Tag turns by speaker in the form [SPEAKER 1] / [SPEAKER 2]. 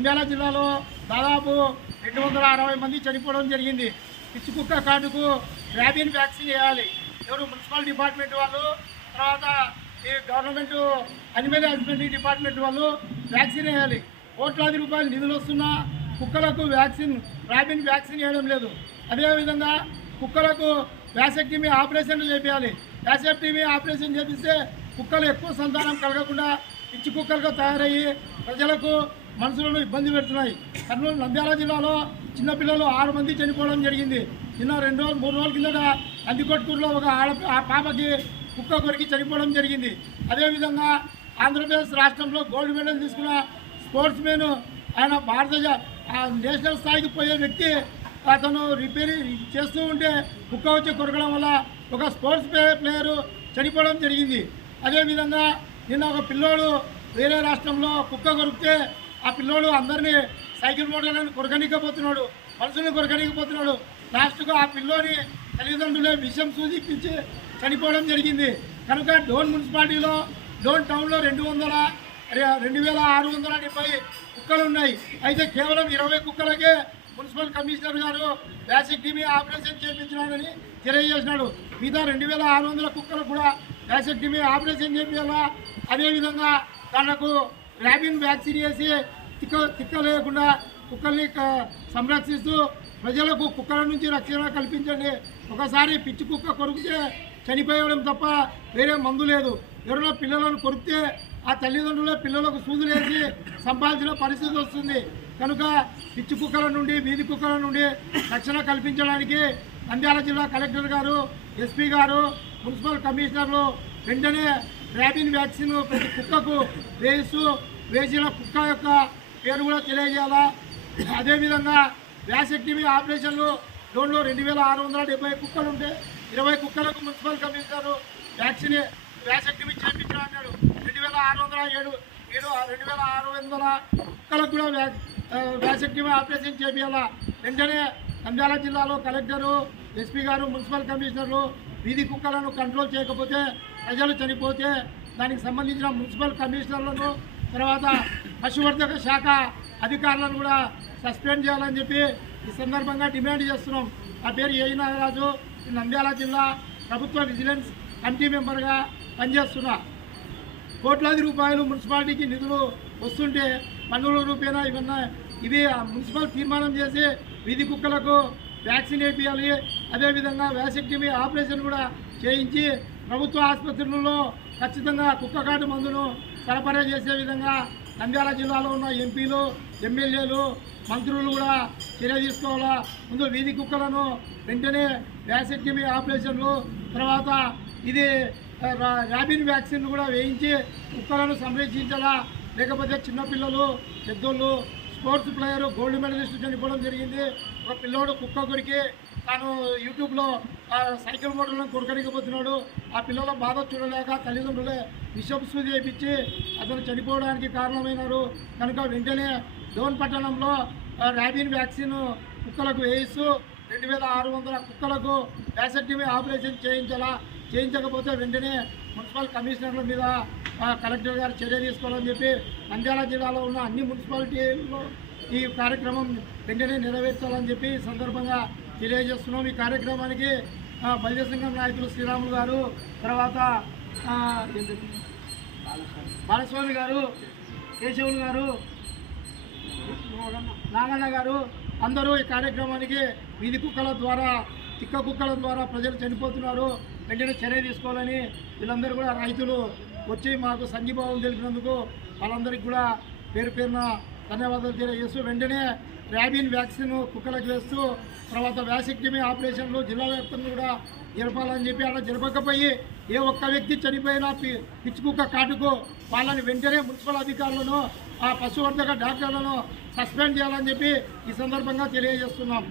[SPEAKER 1] నంద్యాల జిల్లాలో దాదాపు రెండు వందల అరవై మంది చనిపోవడం జరిగింది. పిచ్చుకుక్క కుక్క కార్డుకు ర్యాబిన్ వ్యాక్సిన్ వేయాలి ఎవరు మున్సిపల్ డిపార్ట్మెంట్ వాళ్ళు తర్వాత ఈ గవర్నమెంట్ అనిమల్ హస్బెండరీ డిపార్ట్మెంట్ వాళ్ళు వ్యాక్సిన్ వేయాలి. కోట్లాది రూపాయలు నిధులు వస్తున్నా కుక్కలకు వ్యాక్సిన్ ర్యాబిన్ వ్యాక్సిన్ వేయడం లేదు. అదేవిధంగా కుక్కలకు వ్యాసెక్టిమీ ఆపరేషన్లు చేపించాలి వ్యాసెక్టిమీ ఆపరేషన్ చేపిస్తే కుక్కలు ఎక్కువ సంతానం కలగకుండా పిచ్చి కుక్కలుగా తయారయ్యి ప్రజలకు మనసులను ఇబ్బంది పెడుతున్నాయి. కర్నూలు నంద్యాల జిల్లాలో చిన్నపిల్లలు ఆరు మంది చనిపోవడం జరిగింది. నిన్న రెండు రోజులు మూడు రోజుల కిందట అందికొట్కూరులో ఒక ఆడ ఆ పాపకి కుక్క కొరికి చనిపోవడం జరిగింది. అదేవిధంగా ఆంధ్రప్రదేశ్ రాష్ట్రంలో గోల్డ్ మెడల్ తీసుకున్న స్పోర్ట్స్ మెన్ ఆయన భారత ఆ నేషనల్ స్థాయికి పోయే వ్యక్తి అతను రిపేరింగ్ చేస్తూ ఉంటే కుక్క వచ్చి కొరకడం వల్ల ఒక స్పోర్ట్స్ ప్లే ప్లేయరు చనిపోవడం జరిగింది. అదేవిధంగా నిన్న ఒక పిల్లోడు వేరే రాష్ట్రంలో కుక్క కొరికితే ఆ పిల్లోడు అందరినీ సైకిల్ మోటార్లను కొరకనికపోతున్నాడు మనుషులను కొరకనికపోతున్నాడు లాస్ట్కు ఆ పిల్లోని తల్లిదండ్రులే విషయం సూచిపించి చనిపోవడం జరిగింది. కనుక డోన్ మున్సిపాలిటీలో డోన్ టౌన్లో రెండు వందల రెండు వేల ఆరు వందల డెబ్బై కుక్కలు ఉన్నాయి అయితే కేవలం ఇరవై కుక్కలకే municipal commissioner garu vasectomy operation చేయించినాడని తెలియజేసినాడు. మిగతా రెండు వేల ఆరు వందల కుక్కలు కూడా వ్యాసెక్టమీ ఆపరేషన్ చేయించాలా అదేవిధంగా తనకు ర్యాబిన్ వ్యాక్సిన్ వేసి తిక్క తిక్క లేకుండా కుక్కల్ని క- సంరక్షిస్తూ ప్రజలకు కుక్కల నుంచి రక్షణ కల్పించండి. ఒకసారి పిచ్చి కుక్క కొరికితే చనిపోయడం తప్ప వేరే మందు లేదు. ఎవరైనా పిల్లలను కొరికితే ఆ తల్లిదండ్రులే పిల్లలకు సూదులేసి సంపాదించిన పరిస్థితి వస్తుంది. కనుక పిచ్చి కుక్కల నుండి వీధి కుక్కల నుండి రక్షణ కల్పించడానికి నంద్యాల జిల్లా కలెక్టర్ గారు ఎస్పీ గారు మున్సిపల్ కమిషనర్లు వెంటనే ర్యాబిన్ వ్యాక్సిన్ ప్రతి కుక్కకు వేయిస్తూ వేసిన కుక్క యొక్క పేరు కూడా తెలియజేయాలా? అదేవిధంగా వ్యాసెక్టివి ఆపరేషన్లు లోన్లో రెండు వేల ఆరు వందల డెబ్బై కుక్కలు ఉంటే ఇరవై కుక్కలకు మున్సిపల్ కమిషనర్ వ్యాక్సిన్ వ్యాసెక్టివి చేయించడం అన్నాడు. రెండు వేల ఆరు వందల ఏడు ఏడు రెండు వేల ఆరు వందల కుక్కలకు కూడా వ్యా వ్యాసెక్టివి ఆపరేషన్ చేపించాలా వెంటనే నంద్యాల జిల్లాలో కలెక్టరు ఎస్పీ గారు మున్సిపల్ కమిషనర్లు వీధి కుక్కలను కంట్రోల్ చేయకపోతే ప్రజలు చనిపోతే దానికి సంబంధించిన మున్సిపల్ కమిషనర్లను తర్వాత పశువర్ధక శాఖ అధికారులను కూడా సస్పెండ్ చేయాలని చెప్పి ఈ సందర్భంగా డిమాండ్ చేస్తున్నాం. నా పేరు ఏ నాగరాజు నంద్యాల జిల్లా ప్రభుత్వ విజిలెన్స్ కమిటీ మెంబర్గా పనిచేస్తున్నా. కోట్లాది రూపాయలు మున్సిపాలిటీకి నిధులు వస్తుంటే పన్నుల రూపేణా ఇవన్నీ ఇవి ఆ మున్సిపల్ తీర్మానం చేసి వీధి కుక్కలకు వ్యాక్సిన్ వేయించాలి అదేవిధంగా వ్యాసెక్టమీ ఆపరేషన్ కూడా చేయించి ప్రభుత్వ ఆసుపత్రులలో ఖచ్చితంగా కుక్కకాటు మందును సరఫరా చేసే విధంగా నంద్యాల జిల్లాలో ఉన్న ఎంపీలు ఎమ్మెల్యేలు మంత్రులు కూడా చర్య తీసుకోవాలా? ముందు వీధి కుక్కలను వెంటనే వ్యాసెక్టమీ ఆపరేషన్లు తర్వాత ఇది ర్యాబిన్ వ్యాక్సిన్ కూడా వేయించి కుక్కలను సంరక్షించాలా? లేకపోతే చిన్నపిల్లలు పెద్దోళ్ళు స్పోర్ట్స్ ప్లేయర్ గోల్డ్ మెడలిస్ట్ చనిపోవడం జరిగింది. ఒక పిల్లోడు కుక్క కొడికి తాను యూట్యూబ్లో సైకిల్ మోటార్లను కొరకడికపోతున్నాడు ఆ పిల్లల బాధ చూడలేక తల్లిదండ్రులే విషపు చేయించి అతను చనిపోవడానికి కారణమైనారు. కనుక వెంటనే డోన్ పట్టణంలో ర్యాబిన్ వ్యాక్సిన్ కుక్కలకు వేయిస్తూ రెండు వేల ఆరు వందల కుక్కలకు వ్యాసెక్టమీ ఆపరేషన్ చేయించాలా చేయించకపోతే వెంటనే మున్సిపల్ కమిషనర్ల మీద కలెక్టర్ గారు చర్య తీసుకోవాలని చెప్పి నంద్యాల జిల్లాలో ఉన్న అన్ని మున్సిపాలిటీల్లో ఈ కార్యక్రమం వెంటనే నెరవేర్చాలని చెప్పి సందర్భంగా తెలియజేస్తున్నాం. ఈ కార్యక్రమానికి ఆ, బలిజ సంఘం నాయకులు శ్రీరాములు గారు తర్వాత బాలస్వామి గారు కేశవులు గారు నాగన్న గారు అందరూ ఈ కార్యక్రమానికి వీధి కుక్కల ద్వారా తిక్క కుక్కల ద్వారా ప్రజలు చనిపోతున్నారు. వెంటనే చర్య తీసుకోవాలని వీళ్ళందరూ కూడా రైతులు వచ్చి మాకు సంఘీభావం తెలిపినందుకు వాళ్ళందరికీ కూడా పేరు పేరున ధన్యవాదాలు తెలియజేస్తూ వెంటనే ర్యాబిన్ వ్యాక్సిన్ కుక్కలకు వేస్తూ తర్వాత వ్యాసెక్టమీ ఆపరేషన్లు జిల్లా వ్యాప్తంగా కూడా జరపాలని చెప్పి అలా జరపకపోయి ఏ ఒక్క వ్యక్తి చనిపోయినా పి- పిచ్చి కుక్క కాటుకు వాళ్ళని వెంటనే మున్సిపల్ అధికారులను ఆ పశువర్ధక డాక్టర్లను సస్పెండ్ చేయాలని చెప్పి ఈ సందర్భంగా తెలియజేస్తున్నాం.